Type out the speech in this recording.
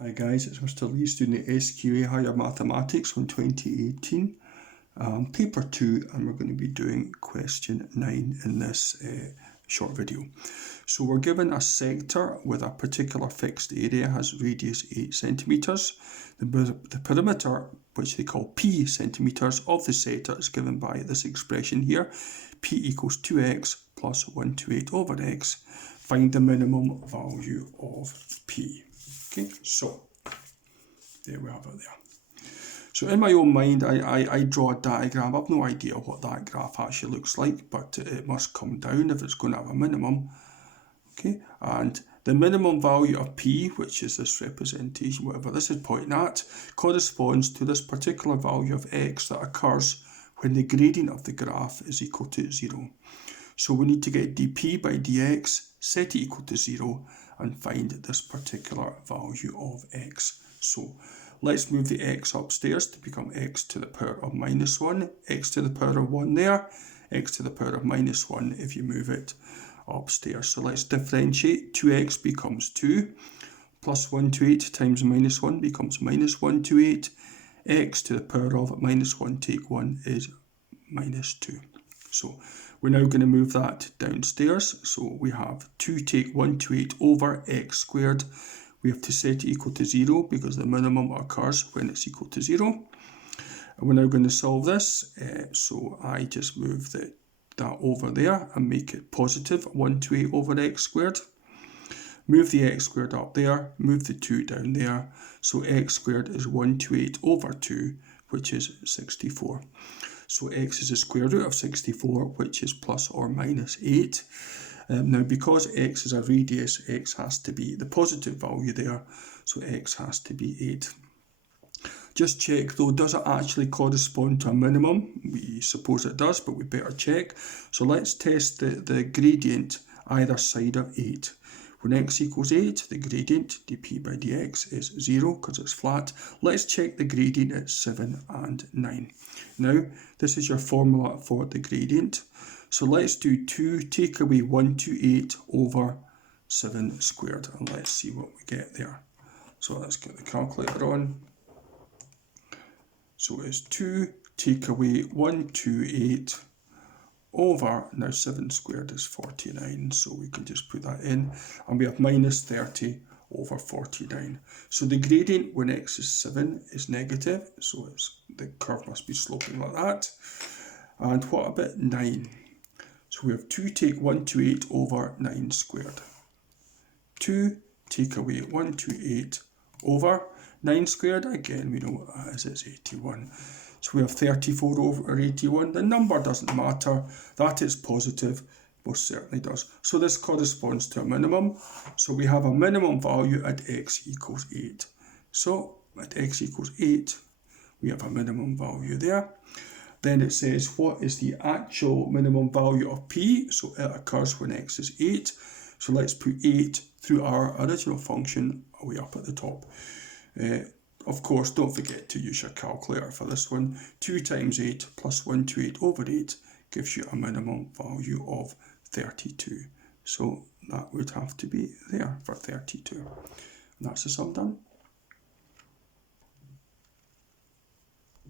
Hi guys, it's Mr. Lee, student at SQA Higher Mathematics on 2018, paper 2, and we're going to be doing question 9 in this short video. So we're given a sector with a particular fixed area, has radius 8 centimetres. The perimeter, which they call P centimetres of the sector, is given by this expression here, P equals 2x plus 128 over x. Find the minimum value of P. Okay, so there we have it there. So in my own mind, I draw a diagram. I've no idea what that graph actually looks like, but it must come down if it's going to have a minimum. Okay, and the minimum value of P, which is this representation, whatever this is pointing at, corresponds to this particular value of x that occurs when the gradient of the graph is equal to 0. So we need to get dp by dx, set it equal to 0, and find this particular value of x. So let's move the x upstairs to become x to the power of minus 1, x to the power of 1 there, x to the power of minus 1 if you move it upstairs. So let's differentiate. 2x becomes 2, plus 128 times minus 1 becomes minus 128, x to the power of minus 1 take 1 is minus 2. So we're now going to move that downstairs. So we have 2 take 128 over x squared. We have to set it equal to 0 because the minimum occurs when it's equal to 0. And we're now going to solve this. So I just move that over there and make it positive 128 over x squared. Move the x squared up there, move the 2 down there. So x squared is 128 over 2, which is 64. So x is the square root of 64, which is plus or minus 8. Now, because x is a radius, x has to be the positive value there, so x has to be 8. Just check though, does it actually correspond to a minimum? We suppose it does, but we better check. So let's test the gradient either side of 8. When x equals 8, the gradient dp by dx is 0 because it's flat. Let's check the gradient at 7 and 9. Now, this is your formula for the gradient. So let's do 2 take away 128 over 7 squared, and let's see what we get there. So let's get the calculator on. So it's 2 take away 128 over, now 7 squared is 49, so we can just put that in, and we have minus 30 over 49. So the gradient when x is 7 is negative, so the curve must be sloping like that. And what about 9? So we have 2 take 128 over 9 squared. 2 take away 128 over 9 squared, again we know what that is, it's 81. So we have 34 over 81. The number doesn't matter, that is positive, most certainly does. So this corresponds to a minimum. So we have a minimum value at x equals 8. So at x equals 8, we have a minimum value there. Then it says what is the actual minimum value of p? So it occurs when x is 8. So let's put 8 through our original function way up at the top. Of course, don't forget to use your calculator for this one. 2 times 8 plus 128 over 8 gives you a minimum value of 32. So that would have to be there for 32. And that's the sum done.